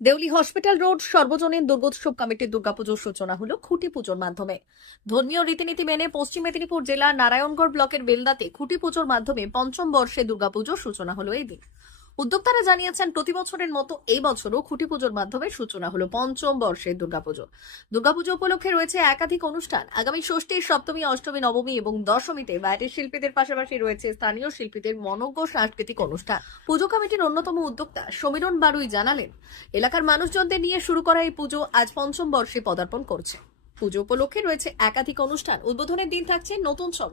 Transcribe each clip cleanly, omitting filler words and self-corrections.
Deuli hospital road সর্বজনীন দুর্গোৎসব কমিটির দুর্গাপুজোর সূচনা হলো খুঁটি পুজোর মাধ্যমে। ধর্মীয় রীতিনীতি মেনে পশ্চিম মেদিনীপুর জেলার নারায়ণগড় ব্লকের বেলদাতে খুঁটি পুজোর মাধ্যমে পঞ্চম বর্ষে দুর্গাপুজোর সূচনা হলো এই দিন। উদ্যোক্তারা জানিয়েছেন প্রতি বছরের মতো এই বছরও খুঁটি পুজোর মাধ্যমে সূচনা হলো পঞ্চম বর্ষের দুর্গাপুজো। দুর্গাপুজো উপলক্ষে রয়েছে একাধিক অনুষ্ঠান। আগামী ষষ্ঠী, সপ্তমী, অষ্টমী, নবমী এবং দশমীতে বাইরের শিল্পীদের পাশাপাশি রয়েছে স্থানীয় শিল্পীদের মনোজ্ঞ সাংস্কৃতিক অনুষ্ঠান। পুজো কমিটির অন্যতম উদ্যোক্তা সমীরণ বারুই জানালেন, এলাকার মানুষজনদের নিয়ে শুরু করা এই পুজো আজ পঞ্চম বর্ষে পদার্পণ করছে। পুজো উপলক্ষে রয়েছে একাধিক অনুষ্ঠান। উদ্বোধনের দিন থাকছে নতুন সব।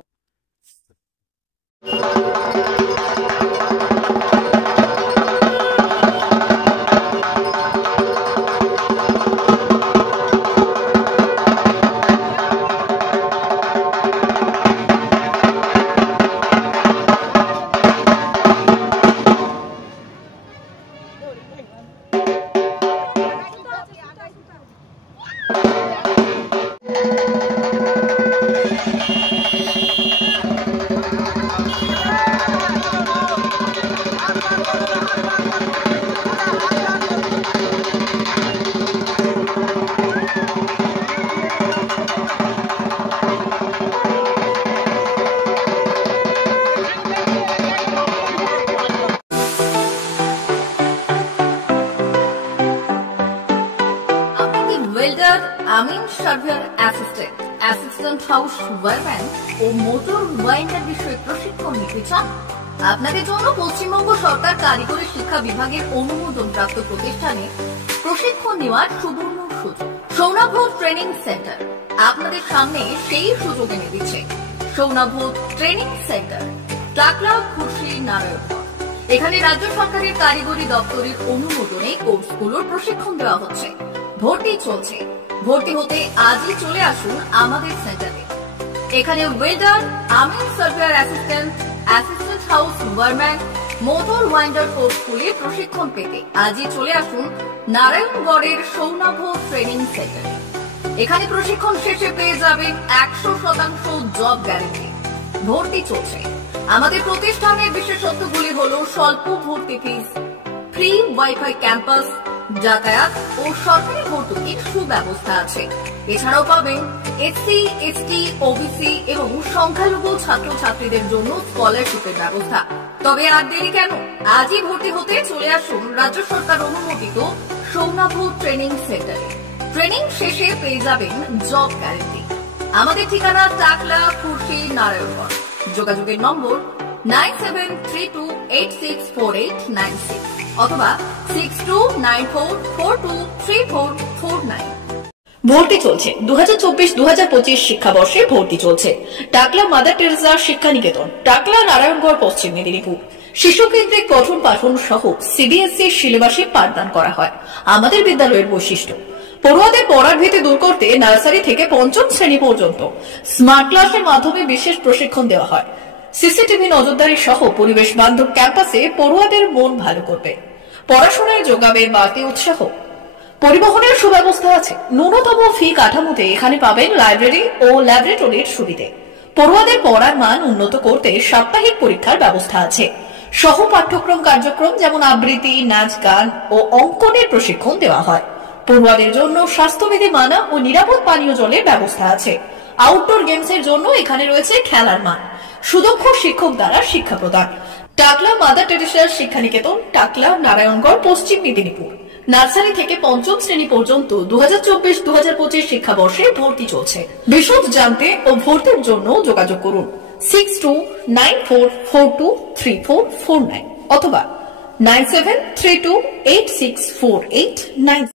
ওয়েল্ডার, আমিন সার্ভেয়ার অ্যাসিস্ট্যান্ট হাউস ওয়ারম্যান ও মোটর ওয়াইন্ডার বিষয়ে প্রশিক্ষণ নিতে চান? আপনাদের জন্য পশ্চিমবঙ্গ সরকার কারিগরি শিক্ষা বিভাগের অনুমোদনপ্রাপ্ত প্রতিষ্ঠানে প্রশিক্ষণ নেওয়ার সুবর্ণ সুযোগ। সৌনাভ ট্রেনিং সেন্টার আপনাদের সামনে সেই সুযোগ এনে দিচ্ছে। সৌনাভ ট্রেনিং সেন্টার, টাকলা, খুরশি, নারায়ণগড়। এখানে রাজ্য সরকারের কারিগরি দপ্তরের অনুমোদনে কোর্সগুলোর প্রশিক্ষণ দেওয়া হচ্ছে। ভর্তি চলছে। ভর্তি হতে আজই চলে আসুন আমাদের সেন্টারে। এখানে ওয়েল্ডার, আমিন surveyor assistant house wireman, motor winder কোর্সগুলির প্রশিক্ষণ পেতে আজই চলে আসুন নারায়ণগড়ের সৌনাভ ট্রেনিং সেন্টারে। এখানে প্রশিক্ষণ শেষে পেয়ে যাবেন 100% জব গ্যারান্টি। ভর্তি চলছে। আমাদের প্রতিষ্ঠানের বিশেষত্বগুলি হলো স্বল্প ভর্তি ফিস, ফ্রি ওয়াইফাই ক্যাম্পাস, যাতায়াত ও সরকারি ভর্তুকির সুব্যবস্থা আছে। এছাড়াও পাবেন এসসি, এসটি, ওবিসি এবং সংখ্যালঘু ছাত্রছাত্রীদের জন্য স্কলারশিপের ব্যবস্থা। তবে আর দেরি কেন, আজই ভর্তি হতে চলে আসুন রাজ্য সরকার অনুমোদিত সৌনাভ ট্রেনিং সেন্টারে। ট্রেনিং শেষে পেয়ে যাবেন জব গ্যারান্টি। আমাদের ঠিকানা টাকলা, খুরশি, নারায়ণগড়। যোগাযোগের নম্বর 9732864896 অথবা 6294423449। ভর্তি চলছে। 2024-2025 শিক্ষাবর্ষে ভর্তি চলছে। টাকলা মাদার টেরেসা শিক্ষা নিকেতন, টাকলা, নারায়ণগড়, পশ্চিম মেদিনীপুর। শিশু কেন্দ্রিক পঠন পাঠন সহ সিবিএসই সিলেবাসে পাঠদান করা হয়। আমাদের বিদ্যালয়ের বৈশিষ্ট্য, পড়ুয়াদের পড়ার ভীতি দূর করতে নার্সারি থেকে পঞ্চম শ্রেণী পর্যন্ত স্মার্ট ক্লাসের মাধ্যমে বিশেষ প্রশিক্ষণ দেওয়া হয়। সিসিটিভি নজরদারি সহ পরিবেশ বান্ধব ক্যাম্পাসে পড়ুয়াদের মন ভালো করবে। পড়াশোনায় যোগাবে বাড়তি উৎসাহ। পরিবহনের সুব্যবস্থা আছে। ন্যূনতম ফি কাঠামোতে এখানে পাবেন লাইব্রেরি ও ল্যাবরেটরির সুবিধে। পড়ুয়াদের পড়ার মান উন্নত করতে সাপ্তাহিক পরীক্ষার ব্যবস্থা আছে। সহ পাঠ্যক্রম কার্যক্রম যেমন আবৃত্তি, নাচ, গান ও অঙ্কনের প্রশিক্ষণ দেওয়া হয়। পড়ুয়াদের জন্য স্বাস্থ্যবিধি মানা ও নিরাপদ পানীয় জলের ব্যবস্থা আছে। আউটডোর গেমসের জন্য এখানে রয়েছে খেলার মাঠ। সুদক্ষ শিক্ষক দ্বারা শিক্ষা প্রদান। টাকলা মাদার টেরেসা শিক্ষা নিকেতন, টাকলা, নারায়ণগড়, পশ্চিম মেদিনীপুর। নার্সারি থেকে পঞ্চম শ্রেণী পর্যন্ত 2024-2025 শিক্ষাবর্ষে ভর্তি চলছে। বিশদ জানতে ও ভর্তির জন্য যোগাযোগ করুন 6294423449 অথবা 9732864896।